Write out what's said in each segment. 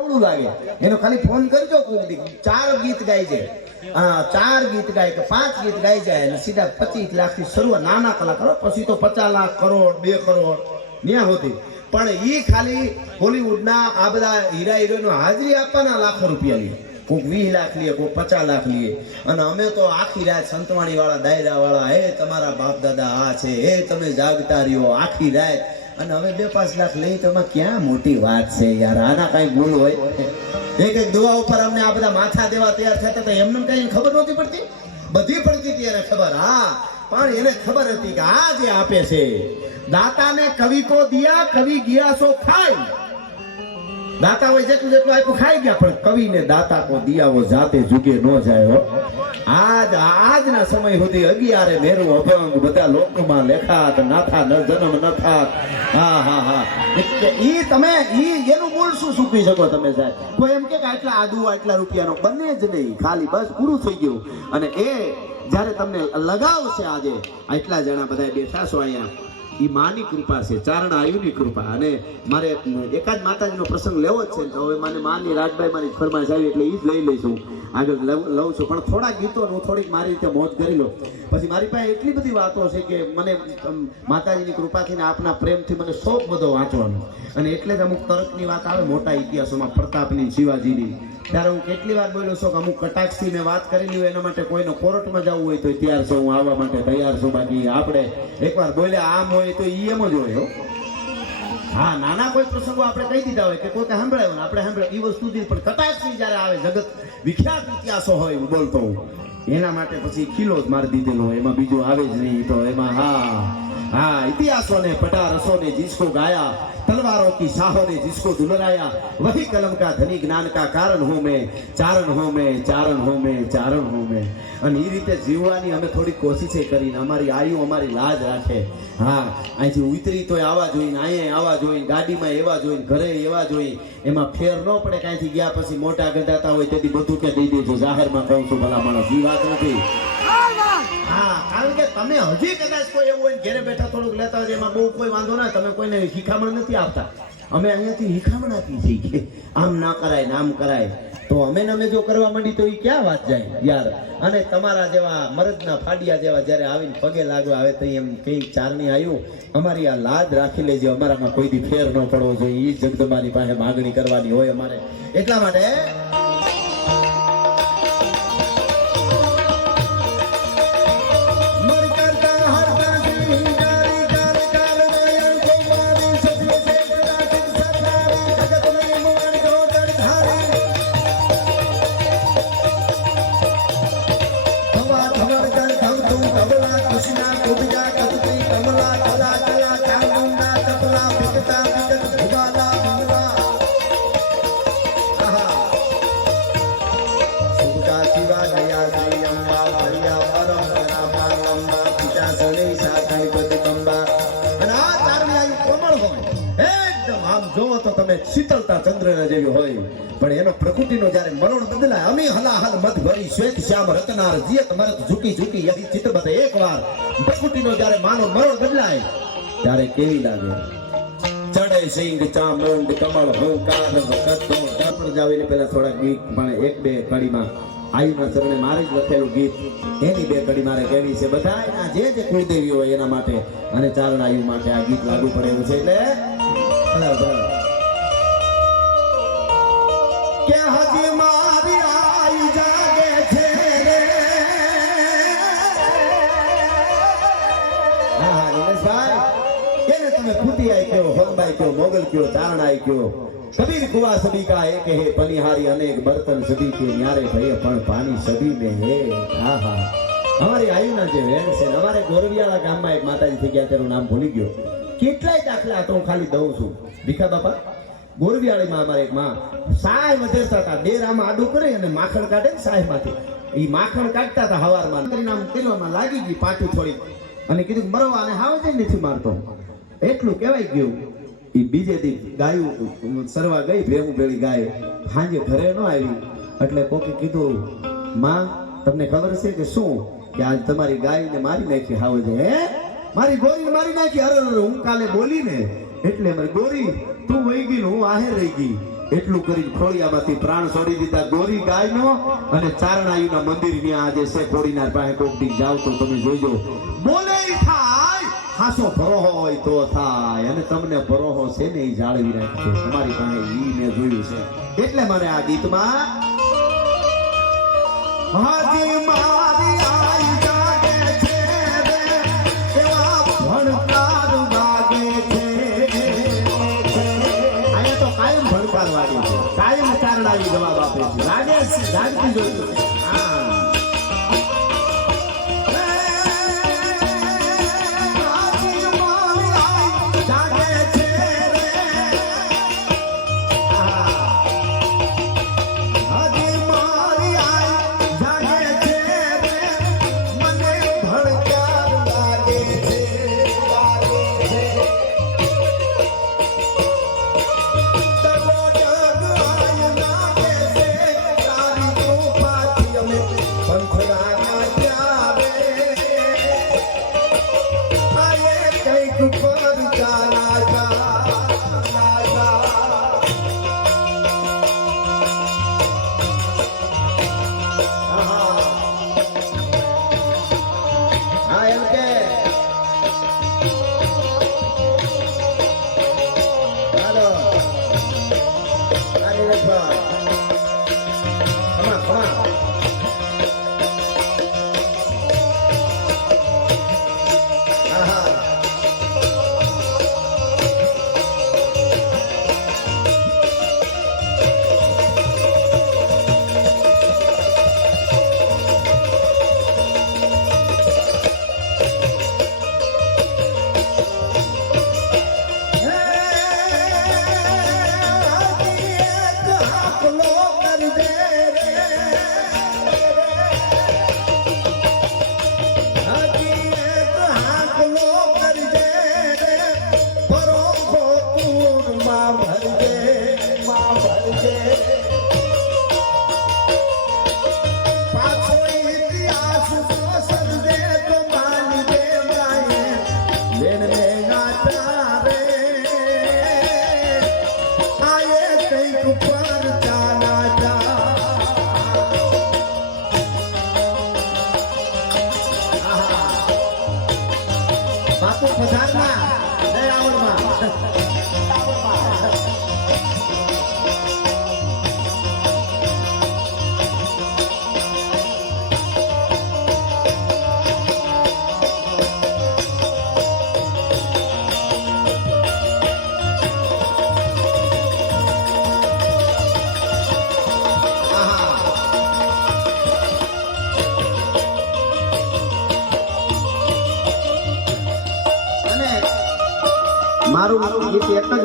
અવળું લાગે. એનો ખાલી ફોન કરજો દી. ચાર ગીત ગાય છે હા, ચાર ગીત ગાય કે પાંચ ગીત ગાય જાય અને સીધા પચીસ લાખથી શરૂઆત. નાના કલાકારો પછી તો પચાસ લાખ, કરોડ, બે કરોડ, ન્યા હોતી પણ ઈ ખાલી હોલીવુડના આ બધા હીરા હિરોઈનો હાજરી આપવાના લાખો રૂપિયા લઈએ કોઈક વીસ લાખ લઈએ કોઈક પચાસ લાખ લઈએ અને અમે તો આખી રાત સંતવાણી વાળા દાયરા વાળા હે તમારા બાપ દાદા આ છે, હે તમે જાગતા રહ્યો. આખી રાત અને હવે બે પાંચ લાખ લઈ તો એમાં ક્યાં મોટી વાત છે યાર? આના કઈ ગુણ હોય. એક એક દુવા ઉપર અમને આ બધા માથા દેવા તૈયાર થતા હતા એમને કઈ ખબર નહોતી પડતી? બધી પડતી હતી એને ખબર. હા, પણ એને ખબર હતી કે આ જે આપે છે, દાતાને કવિ કો દિયા, કવિ ગયા સો ખાય. દાતા હોય જેટલું જેટલું આપ્યું, ખાઈ ગયા, પણ કવિને દાતા કો દિયાઓ જાતે જુગે ન જાય આજ, આજના સમય સુધી અગિયારે મેરું અભંગ બધા લોકમાં લેખાત, નાથા ન જન્મ ન થાત હા હા. હા ઈ તમે, ઈ, એનું મૂળ શું સૂકવી શકો તમે સાહેબ? કોઈ એમ કે આટલા આદુ આટલા રૂપિયાનો બંને જ નહીં. ખાલી બસ પૂરું થઈ ગયું. અને એ જ્યારે તમને લગાવશે આજે, આટલા જણા બધા બેઠા છો અહીંયા. ઈ માની કૃપા છે, ચારણ આયુની કૃપા. અને મારે એકાદ માતાજીનો પ્રસંગ લેવો જ છે તો હવે મને માની, રાજભાઈ મારી ફરમાઈશ આવી એટલે એ જ લઈ લઈશું. આગળ લઉં છું. પણ થોડા ગીતો હું થોડીક મારી રીતે મોજ કરી લઉં. પછી મારી પાસે એટલી બધી વાતો છે કે મને માતાજીની કૃપાથી ને આપના પ્રેમથી મને શોખ બધો વાંચવાનો. અને એટલે જ અમુક તર્કની વાત આવે, મોટા ઇતિહાસોમાં પ્રતાપની, શિવાજીની. ત્યારે હું કેટલી વાર બોલ્યો છું કે અમુક કટાક્ષથી મેં વાત કરેલી હોય એના માટે કોઈનો કોર્ટમાં જવું હોય તો તૈયાર છું, હું આવવા માટે તૈયાર છું. બાકી આપણે એકવાર બોલ્યા આમ હોય તો એ એમ જ હોય, હા. નાના કોઈ પ્રસંગો આપણે કહી દીધા હોય કે કોઈકે સાંભળાયો ને આપણે સાંભળ્યો. એ વસ્તુ પણ કટાક્ષથી જ્યારે આવે, જગત વિખ્યાત ઇતિહાસો હોય હું બોલતો હું એના માટે પછી ખીલો જ મારી દીધેલો એમાં બીજું આવે જ નહીં તો એમાં હા હા ઇતિહાસો ને ઇતિહાસોને, પટારસોને, જીસકો ગાયા तलवारों की शाहों ने जिसको दुलराया वही कलम का धनी ज्ञान का कारण हूँ मैं ચારણ હો મેં ચારણ હો મેં ચારણ હો મેં અને એ રીતે જીવવાની અમે થોડી કોશિશે કરીને અમારી આયુ અમારી લાજ રાખે હા અહીંથી ઉતરી તોય આવા જોઈએ અહીંયા આવા જોઈએ ગાડીમાં એવા જોઈએ ઘરે એવા જોઈએ એમાં ફેર ન પડે કાંઈથી ગયા પછી મોટા ગંધાતા હોય તેથી બધું કે દઈ દેજો જાહેરમાં કહું છું ભલા માણસ એ વાત નથી હા, કારણ કે ને અને તમારા જેવા મરદના ફાડિયા જેવા જ્યારે આવીને પગે લાગવા આવે તો એમ કઈ ચારણી આવ્યું અમારી આ લાજ રાખી લેજો, અમારામાં કોઈ દી ફેર ન પડવો જોઈએ. એ જગદંબાની પાસે માગણી કરવાની હોય અમારે. એટલા માટે આમ જોવો તો તમે શીતળતા ચંદ્રના જેવી હોય. પણ એનો પ્રકૃતિનો જ્યારે મરણ બદલાય, અમે હલાહલ મત ભરી શ્વેત શ્યામ રતનાર જીયત મરત ઝૂકી ઝૂકી યદી ચિત્ત બધે એકવાર પ્રકૃતિનો જ્યારે માનો મરણ બદલાય, ત્યારે કેવી લાગે? ચડે સિંગ, ચામુંડ, કમળ, હોંકાર વખતો દર્પણ જાવીને પહેલા થોડા ગીત પણ એક બે કડીમાં આયુના ચરણે મારે જ લખેલું ગીત. એની બે કડી મારે કહેવી છે? બધા જે જે કુળદેવી હોય એના માટે અને ચારણ આયુ માટે આ ગીત લાગુ પડે એવું છે. એટલે. કે કયો, હોલબાઈ કયો, મોગલ કયો ચારણાઈ સભી કા એક હે, પનિહારી અનેક બર્તન સભી કે ન્યારે ભયે, પણ પાણી સભી में હે. હા હા. અમારી આયુના જે વેણ છે અમારે ગોરવિયાળા ગામમાં એક માતાજી થઈ ગયા, તેનું નામ ભૂલી ગયો. કેટલાય દાખલા તો હું ખાલી દઉં છું. ભીખા બાપા ગોરવિયાળીમાં અમારે એક માં સાય વધેરતા હતા. ડેરામાં આડું કરે અને માખણ કાઢે ને સાયમાંથી એ માખણ કાઢતા હતા હવારમાં. આમ તેલવામાં લાગી ગઈ પાટું થોડી અને કીધું મરવા અને હાવ જ નથી મારતો. એટલું કહેવાય ગયું. એ બીજે દી ગાયું સરવા ગઈ ભેગું ભેળી ગાય. હાંજે ઘરે ન આવી. એટલે કોકે કીધું, માં, તમને ખબર છે કે શું? કે આજ તમારી ગાયને મારી નાખી હાવ હે? મારી ગોરી મારી નાખી. અરે હું કાલે બોલી ને, એટલે મારી ગોરી, તું વહી ગઈ હું આહે રહી ગઈ. એટલું કરી ખોળિયામાંથી પ્રાણ છોડી દીધા. ગોરી ગાયનો અને ચારણાયુના મંદિર ત્યાં આજે છે. ખોડીનાર પાસે કોક જાવ તો તમે જોઈજો બોલે થાય. હાસો ભરોહો હોય તો થાય. અને તમને ભરોહો છે ને એ જાળવી રાખજો. તમારી પાસે ઈ મેં જોયું છે. એટલે મને આ ગીતમાં, હાજી મારી રાગે જાગતી જોયું છે પંખડાના જાવે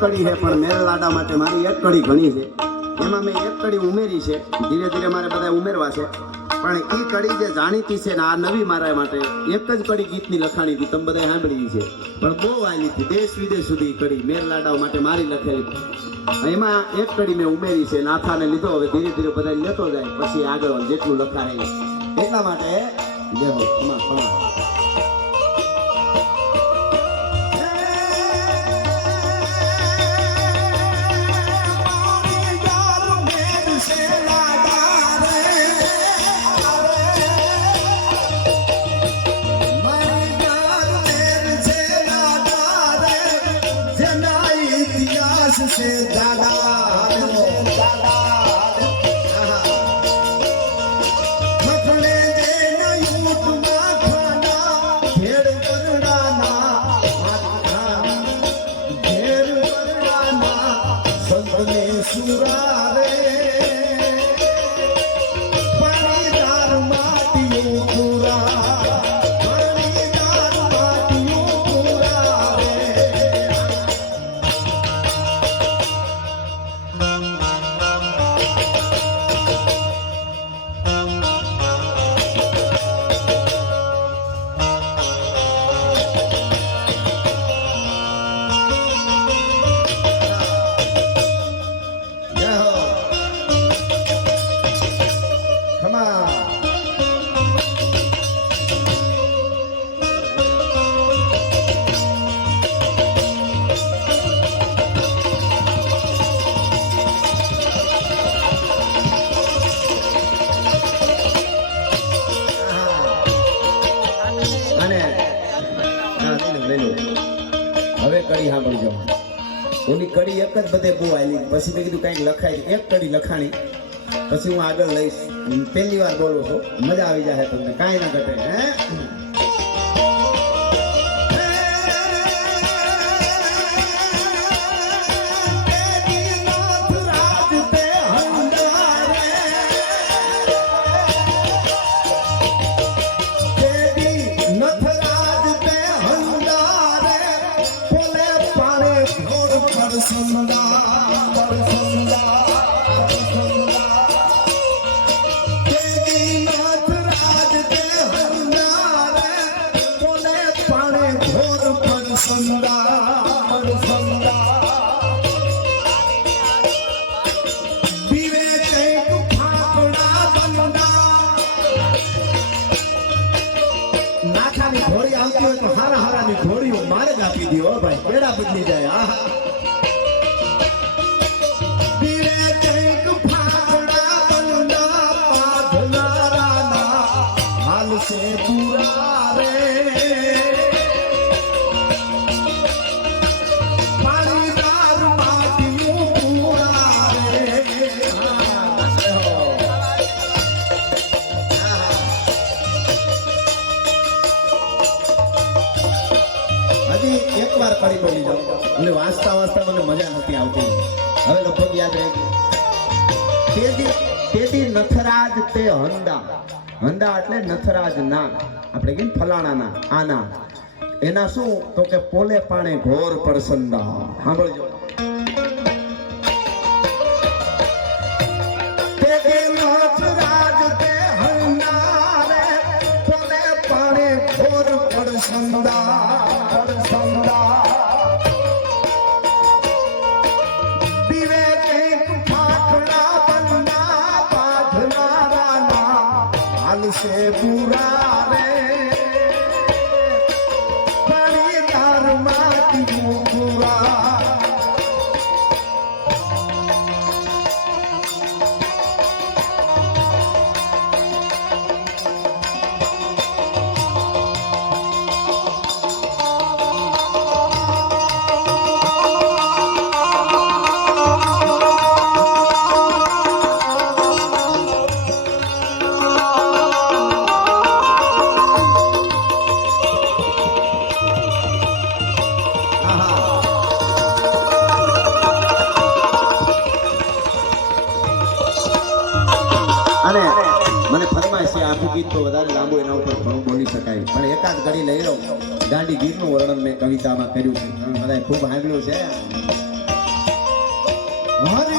કડી છે, પણ મેર લાડા માટે મારી એક કડી ઘણી છે. એમાં મેં એક કડી ઉમેરી છે. ધીરે ધીરે મારે બધા ઉમેરવા છે. પણ એ કડી જે જાણીતી છે ને આ નવી મારા માટે, એક જ કડી ગીતની લખાણી હતી તમે બધા સાંભળી છે પણ બહુ આલી હતી દેશ વિદેશ સુધી કડી મેર લાડાઓ માટે મારી લખેલી એમાં એક કડી મેં ઉમેરી છે, નાથાને લીધો, હવે ધીરે ધીરે બધા લેતો જાય, પછી આગળ જેટલું લખાય એટલા માટે, જય હો કડી એક જ બધે બહુ આવી પછી મેં કીધું કંઈક લખાય એક કડી લખાણી. પછી હું આગળ લઈશ. પહેલી વાર બોલું છું. મજા આવી જાય તમને. કાંઈ ના ઘટે, હે? કેડા બદલી જાય. આહા. હજી એક વાર ફરી બોલી જાઉં એટલે વાંચતા વાંચતા મને મજા નથી આવતી. હવે લગભગ યાદ રહી ગયું તેથી તેથી નથરાજ તે હંદા. હંદા એટલે નથરાજ ના આપણે કહીએ ને ફલાણા ના આના. એના શું? તો કે પોલે પાણે ઘોર પરસંદા. સાંભળજો. નથરાજ તે હંદા પોલે પાણે ઘોર પડસંદા પડસંદા વિવેક એક ગીત તો વધારે લાંબુ એના ઉપર ઘણું બોલી શકાય. પણ એકાદ ઘડી લઈ લો દાંડી ગીતનું વર્ણન મેં કવિતામાં કર્યું છે. બધાએ ખૂબ સાંભળ્યું છે.